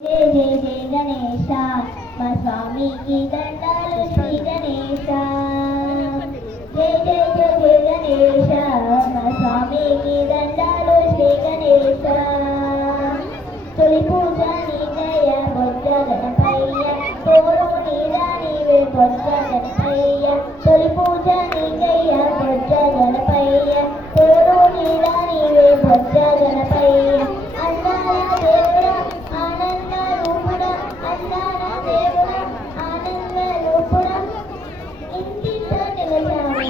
जय जय जय गणेश మా స్వామికి దండాలు శ్రీ గణేశ జయ జయ జయ జయ గణేశ మా స్వామికి దండాలు శ్రీ గణేశ తొలి పూజ నీకయ్య బొజ్జ గణపయ్య తోడు నీడా నీవే బొజ్జ గణపయ్య తొలి పూజ నీకయ్య బొజ్జ గణపయ్య తోడు నీడా నీవే బొజ్జ గణపయ్య అందాల దేవుడా ఆనంద రూపుడా అందాల దేవుడా ఆనంద రూపుడా ఇంటింట నిలచావు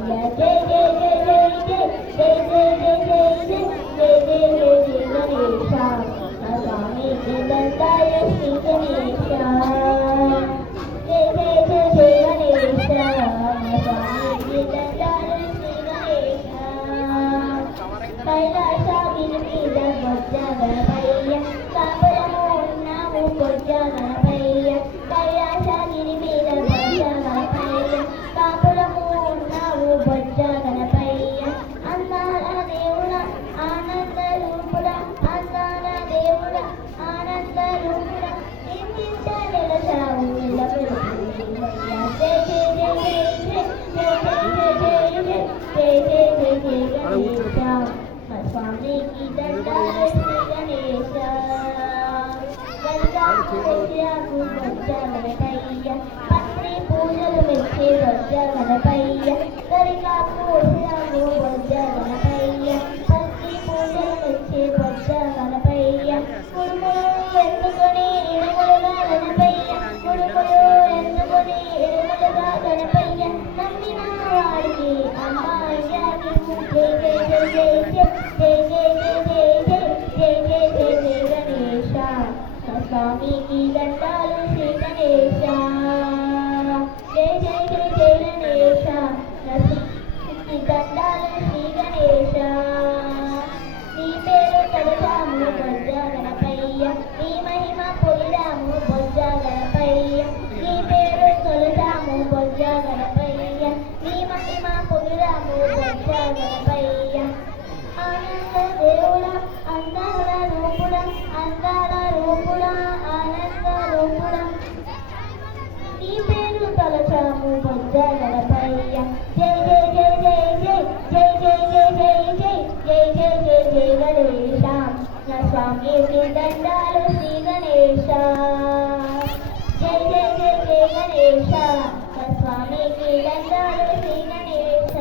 జయ జయ జయ జయ జయ జయ జయ జయ జయ జయ జయ జయ జయ గణేశ మా స్వామికి దండాలు శ్రీ గణేశ జయ జయ జయ జయ గణేశ మా స్వామికి దండాలు శ్రీ గణేశ కైలాసగిరి మీద బొజ్జ గణపయ్య కాపురము ఉన్నాము బొజ్జ గణపయ్య కైలాసగిరి మీద బొజ్జ గణపయ్య కాపురము ఉన్నాము బొజ్జ గణపయ్య అందాల దేవుడా ఆనంద రూపుడా అందాల దేవుడా ఆనంద రూపుడా ఇంటింట నిలచావు జయ జయ జయ జయ జయ జయ జయ జయ జయ జయ జయ గణేశ మా స్వామికి దండాలు శ్రీ గణేశ గంగాకు బొజ్జ గణపయ్య పత్రి పూజలు మెచ్చే బొజ్జ గణపయ్య గరికాకు బొజ్జ గణపయ్య పత్రి పూజలు మెచ్చే బొజ్జ గణపయ్య కుడుములు ఎత్తుకొని ఇడుములుగా గణపయ్య కుడుములు ఎత్తుకొని ఇడుములుగా గణపయ్య నమ్మిన వారికి అమ్మాయికి జయ జయ జయ జయ జయ జయ జయ జయ జయ జయ జయ గణేశ మా స్వామికి దండాలు శ్రీ గణేశ జయ జయ జయ జయ గణేశ నా స్వామికి దండాలు శ్రీ గణేశ నీ పేరు తలచాము బొజ్జ గణపయ్య నీ మహిమ పొగిడాము బొజ్జ గణపయ్య నీ పేరు తొలచాము బొజ్జ గణపయ్య నీ మహిమ పొగిడాము బొజ్జ గణపయ్య ఆనంద దేవుడా అందాల రూపుడా అందాల రూపుడా ఆనంద రూపుడా నీ పేరు తలచాము బొజ్జ గణపయ్య జయ జయ జయ జయ జయ జయ జయ జయ జయ జయ జయ జయ గణేశ నా స్వామికి దండాలు శ్రీ గణేశ జయ జయ జయ జయ గణేశ నా స్వామికి దండాలు శ్రీ గణేశ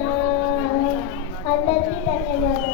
అందరికీ ధన్యవాదాలు.